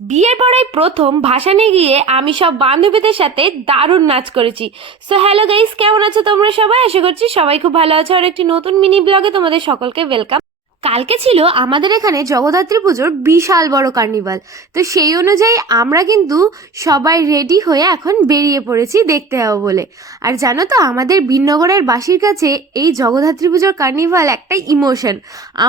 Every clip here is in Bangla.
বিয়ের পরেই প্রথম ভাসানে গিয়ে আমি সব বান্ধবীদের সাথে দারুণ নাচ করেছি। সো হ্যালো গাইস কেমন আছো তোমরা সবাই? আশা করছি সবাই খুব ভালো আছো। আর একটি নতুন মিনি ব্লগে তোমাদের সকলকে ওয়েলকাম কালকে ছিল আমাদের এখানে জগদ্ধাত্রী পুজোর বিশাল বড় কার্নিভাল। তো সেই অনুযায়ী আমরা কিন্তু সবাই রেডি হয়ে এখন বেরিয়ে পড়েছি দেখতে যাব বলে। আর জানো তো, আমাদের ভিন্নগরের বাসির কাছে এই জগদ্ধাত্রী পুজোর কার্নিভাল একটা ইমোশন।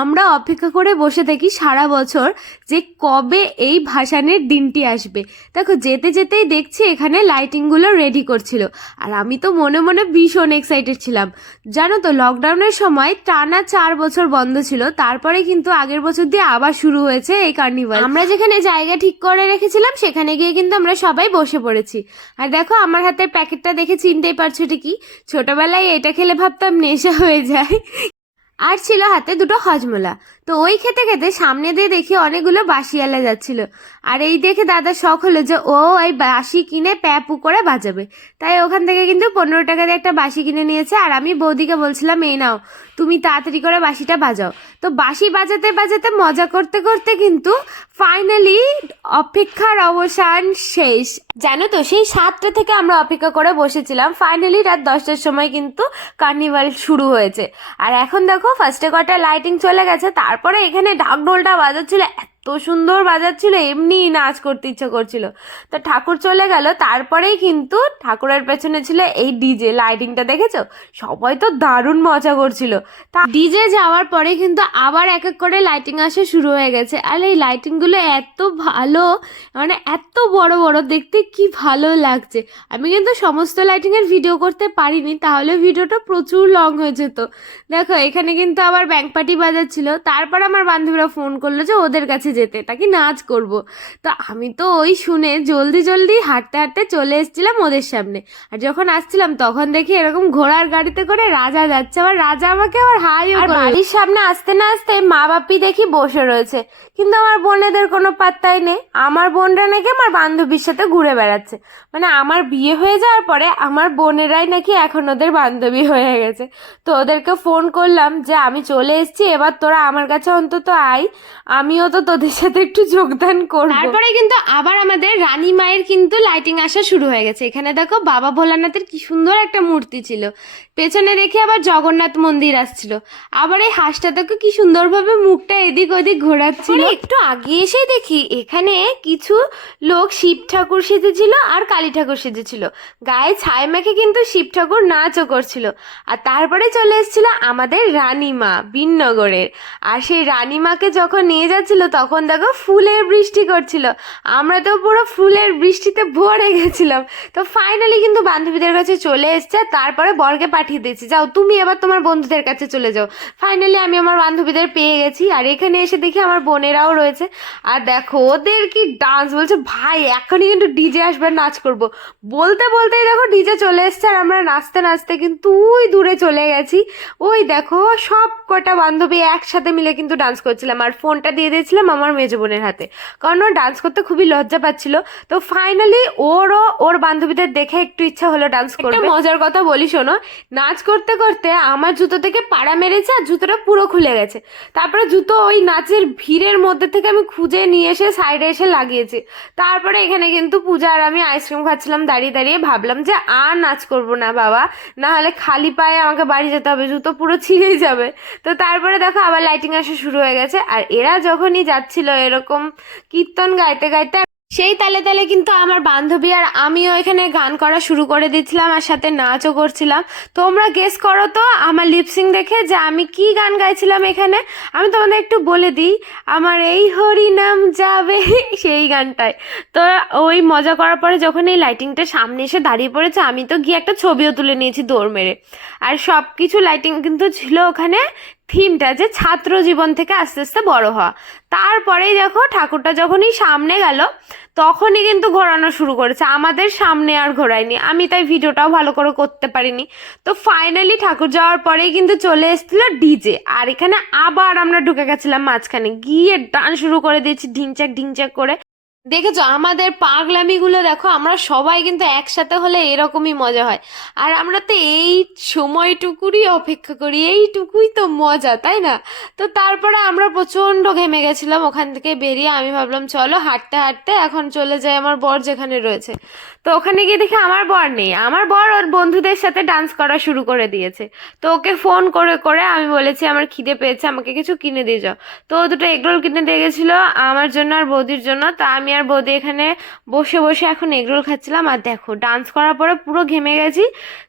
আমরা অপেক্ষা করে বসে থাকি সারা বছর যে কবে এই ভাসানের দিনটি আসবে। দেখো, যেতে যেতেই দেখছি এখানে লাইটিংগুলো রেডি করছিল। আর আমি তো মনে মনে ভীষণ এক্সাইটেড ছিলাম। জানো তো লকডাউনের সময় টানা চার বছর বন্ধ ছিল তারপরে কিন্তু আগের বছর দিয়ে আবার শুরু হয়েছে এই কার্নিভাল আমরা যেখানে জায়গা ঠিক করে রেখেছিলাম, সেখানে গিয়ে কিন্তু আমরা সবাই বসে পড়েছি। আর দেখো, আমার হাতের প্যাকেটটা দেখে চিনতেই পারছ এটা কি? ছোটবেলায় এটা খেলে ভাবতাম নেশা হয়ে যায়। আর ছিল হাতে দুটো হজমোলা। তো ওই খেতে খেতে সামনে দিয়ে দেখি অনেকগুলো বাসিয়ালা যাচ্ছিল। আর এই দেখে দাদা শখ হলো যে ও এই বাসি কিনে প্যাপু করে বাজাবে। তাই ওখান থেকে কিন্তু পনেরো টাকা দিয়ে একটা বাসি কিনে নিয়েছে। আর আমি বৌদিকে বলছিলাম, এই নাও, তুমি তাড়াতাড়ি করে বাসিটা বাজাও। তো বাসি বাজাতে বাজাতে মজা করতে করতে কিন্তু ফাইনালি অপেক্ষার অবসান শেষ। জানো তো, সেই সাতটা থেকে আমরা অপেক্ষা করে বসেছিলাম। ফাইনালি রাত দশটার সময় কিন্তু কার্নিভাল শুরু হয়েছে। আর এখন দেখো ফার্স্টে কটা লাইটিং চলে গেছে তারপরে এখানে ঢাকঢোলটা বাজাচ্ছিল এত সুন্দর বাজাচ্ছিল এমনি নাচ করতে ইচ্ছা করছিল। তো ঠাকুর চলে গেল, তারপরেই কিন্তু ঠাকুরের পেছনে ছিল এই ডিজে লাইটিংটা দেখেছ? সবাই তো দারুণ মজা করছিল। তা ডিজে যাওয়ার পরে কিন্তু আবার এক এক করে লাইটিং আসা শুরু হয়ে গেছে। আর এই লাইটিংগুলো এত ভালো মানে এত বড় বড়, দেখতে কি ভালো লাগছে। আমি কিন্তু সমস্ত লাইটিংয়ের ভিডিও করতে পারিনি, তাহলে ভিডিওটা প্রচুর লং হয়ে যেত। দেখো, এখানে কিন্তু আবার ব্যাংক পার্টি বাজাচ্ছিল। তারপর আমার বান্ধবীরা ফোন করল যে, ওদের কাছে যেতে তাকে নাচ করব? তো আমি তো ওই শুনে জলদি জলদি হাঁটতে হাঁটতে চলে এসেছিলাম ওদের সামনে। আর যখন আসছিলাম তখন দেখি এরকম ঘোড়ার গাড়িতে করে রাজা যাচ্ছে। আবার রাজা আমাকে আবার হাই আর বাড়ির সামনে আসতে না আসতে মা বাপি দেখি বসে রয়েছে। কিন্তু আমার বোনেদের কোনো পাত্তাই নেই। আমার বোনরা নাকি আমার বান্ধবীর সাথে ঘুরে বেড়াচ্ছে। মানে আমার বিয়ে হয়ে যাওয়ার পরে আমার বোনেরাই নাকি এখন ওদের বান্ধবী হয়ে গেছে। তো ওদেরকে ফোন করলাম যে আমি চলে এসেছি এবার তোরা আমার কাছে অন্তত আয়। আমিও তো তোদের সাথে একটু যোগদান করব। তারপরে কিন্তু আবার আমাদের রানী মায়ের কিন্তু লাইটিং আসা শুরু হয়ে গেছে। এখানে দেখো বাবা ভোলানাথের কি সুন্দর একটা মূর্তি ছিল। পেছনে দেখি আবার জগন্নাথ মন্দির আসছিল। আবার এই হাঁসটা দেখো কি সুন্দরভাবে মুখটা এদিক ওদিক ঘোরাচ্ছিল? একটু আগে এসে দেখি, এখানে কিছু লোক শিব ঠাকুর সেজেছিল আর কালী ঠাকুর সেজেছিল। গায়ে ছাই মেখে কিন্তু শিব ঠাকুর নাচও করছিল। আর তারপরে চলে এসেছিল আমাদের রানীমা বিননগরের আর সেই রানীমাকে যখন নিয়ে যাচ্ছিল, তখন দেখো ফুলের বৃষ্টি করছিল। আমরা তো পুরো ফুলের বৃষ্টিতে ভরে গেছিলাম। তো ফাইনালি কিন্তু বান্ধবীদের কাছে চলে এসছে, তারপরে বরকে পাঠিয়ে দিয়েছি। যাও তুমি এবার তোমার বন্ধুদের কাছে চলে যাও। ফাইনালি আমি আমার বান্ধবীদের পেয়ে গেছি আর এখানে এসে দেখি আমার বোনেরাও রয়েছে। আর দেখো ওদের কি ডান্স বলছে? ভাই এখনই কিন্তু ডিজে আসবে নাচ করব। বলতে বলতেই দেখো ডিজে চলে এসছে আর আমরা নাচতে নাচতে কিন্তু ওই দূরে চলে গেছি। ওই দেখো সব কটা বান্ধবী একসাথে মিলে কিন্তু ডান্স করছিলাম আর ফোনটা দিয়ে দিয়েছিলাম আমার মেজো বোনের হাতে। কারণ ও ডান্স করতে খুবই লজ্জা পাচ্ছিল। তো ফাইনালি ওরও ওর বান্ধবীদের দেখে একটু ইচ্ছা হলো ডান্স করতে মজার কথা বলি শোনো নাচ করতে করতে আমার জুতো থেকে পাড়া মেরেছে আর জুতোটা পুরো খুলে গেছে। তারপরে জুতো ওই নাচের ভিড়ের মধ্যে থেকে আমি খুঁজে নিয়ে এসে সাইডে এসে লাগিয়েছি। তারপরে এখানে কিন্তু পূজা আর আমি আইসক্রিম খাচ্ছিলাম, দাঁড়িয়ে দাঁড়িয়ে ভাবলাম যে আর নাচ করব না বাবা, না হলে খালি পায়ে আমাকে বাড়ি যেতে হবে, জুতো পুরো ছিঁড়েই যাবে। তো তারপরে দেখো আবার লাইটিং আসা শুরু হয়ে গেছে আর এরা যখনই যাচ্ছিল এরকম কীর্তন গাইতে গাইতে সেই তালে তালে কিন্তু আমার বান্ধবী আর আমিও এখানে গান করা শুরু করে দিচ্ছিলাম আর সাথে নাচও করছিলাম। তোমরা গেস করো তো আমার লিপসিং দেখে যে আমি কি গান গাইছিলাম এখানে? আমি তোমাদের একটু বলে দিই, আমার এই হরি নাম যাবে সেই গানটায়। তো ওই মজা করার পরে যখন এই লাইটিংটা সামনে এসে দাঁড়িয়ে পড়েছে, আমি তো গিয়ে একটা ছবিও তুলে নিয়েছি দৌড় মেরে। আর সব কিছু লাইটিং কিন্তু ছিল ওখানে থিমটা যে ছাত্র জীবন থেকে আস্তে আস্তে বড় হওয়া। তারপরেই দেখো ঠাকুরটা যখনই সামনে গেল, তখনই কিন্তু ঘোরানো শুরু করেছে। আমাদের সামনে আর ঘোরায়নি। আমি তাই ভিডিওটাও ভালো করে করতে পারিনি। তো ফাইনালি ঠাকুর যাওয়ার পরেই কিন্তু চলে এসেছিল ডিজে। আর এখানে আবার আমরা ঢুকে গেছিলাম মাঝখানে। গিয়ে ডান্স শুরু করে দিয়েছি ঢিংচাক ঢিংচাক করে। দেখেছ? আমাদের পাগলামিগুলো দেখো, আমরা সবাই কিন্তু একসাথে হলে এরকমই মজা হয়। আর আমরা তো এই সময়টুকুরই অপেক্ষা করি, এইটুকুই তো মজা, তাই না? তো তারপরে আমরা প্রচণ্ড ঘেমে গেছিলাম ওখান থেকে বেরিয়ে, আমি ভাবলাম, চলো হাঁটতে হাঁটতে এখন চলে যাই আমার বর যেখানে রয়েছে। তো ওখানে গিয়ে দেখি আমার বর নেই। আমার বর ওর বন্ধুদের সাথে ডান্স করা শুরু করে দিয়েছে। তো ওকে ফোন করে করে আমি বলেছি, আমার খিদে পেয়েছে, আমাকে কিছু কিনে দিয়ে যাও। তো দুটো এগরোল কিনে দিয়ে গেছিল, আমার জন্য আর বৌদির জন্য। তা আমি আর বৌদি এখানে বসে বসে এখন এগরোল খাচ্ছিলাম। আর দেখো ডান্স করার পরে পুরো ঘেমে গেছি।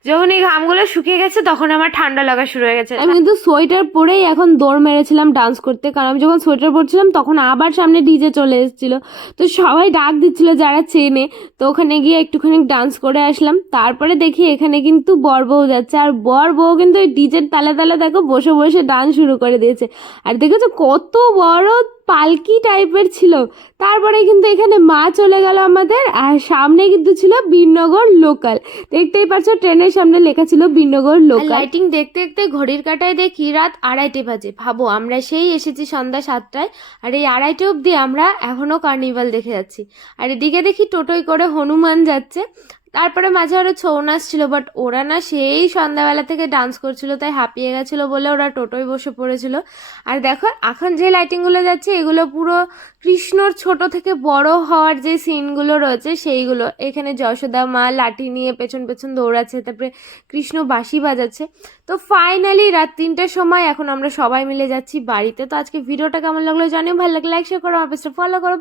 যখন এই ঘামগুলো শুকিয়ে গেছে, তখন আমার ঠান্ডা লাগা শুরু হয়ে গেছে। আমি কিন্তু সোয়েটার পরেই এখন দৌড় মেরেছিলাম ডান্স করতে। কারণ আমি যখন সোয়েটার পরছিলাম, তখন আবার সামনে ডিজে চলে এসেছিল। তো সবাই ডাক দিচ্ছিল যারা চেনে। তো ওখানে গিয়ে একটুখানি ডান্স করে আসলাম। তারপরে দেখি এখানে কিন্তু বর বউ যাচ্ছে। আর বর বউ কিন্তু ওই ডিজের তালে তালে দেখো বসে বসে ডান্স শুরু করে দিয়েছে। আর দেখেছ কত বড় পালকি টাইপের ছিল। তারপরে কিন্তু এখানে মা চলে গেল আমাদের আর সামনে কিন্তু ছিল বীরনগর লোকাল। দেখতেই পাচ্ছ ট্রেনের সামনে লেখা ছিল বীরনগর লোকাল। লাইটিং দেখতে দেখতে ঘড়ির কাটায় দেখি রাত আড়াইটে বাজে। ভাবো আমরা সেই এসেছি সন্ধ্যা সাতটায় আর এই আড়াইটে অবধি আমরা এখনও কার্নিভাল দেখে যাচ্ছি। আর এদিকে দেখি টোটোয় করে হনুমান যাচ্ছে। তারপরে মাঝে আরও ছৌ নাচ ছিল বাট ওরা না সেই সন্ধ্যাবেলা থেকে ডান্স করছিল, তাই হাঁপিয়ে গেছিল বলে ওরা টোটোয় বসে পড়েছিল। আর দেখো, এখন যে লাইটিংগুলো যাচ্ছে, এগুলো পুরো কৃষ্ণর ছোট থেকে বড় হওয়ার যে সিনগুলো রয়েছে, সেইগুলো। এখানে যশোদা মা লাঠি নিয়ে পেছন পেছন দৌড়াচ্ছে, তারপরে কৃষ্ণ বাঁশি বাজাচ্ছে। তো ফাইনালি রাত তিনটের সময় এখন আমরা সবাই মিলে যাচ্ছি বাড়িতে। তো আজকে ভিডিওটা কেমন লাগল জানিও, ভালো লাগলে লাইক শেয়ার করো, আমার পেজটা ফলো করো।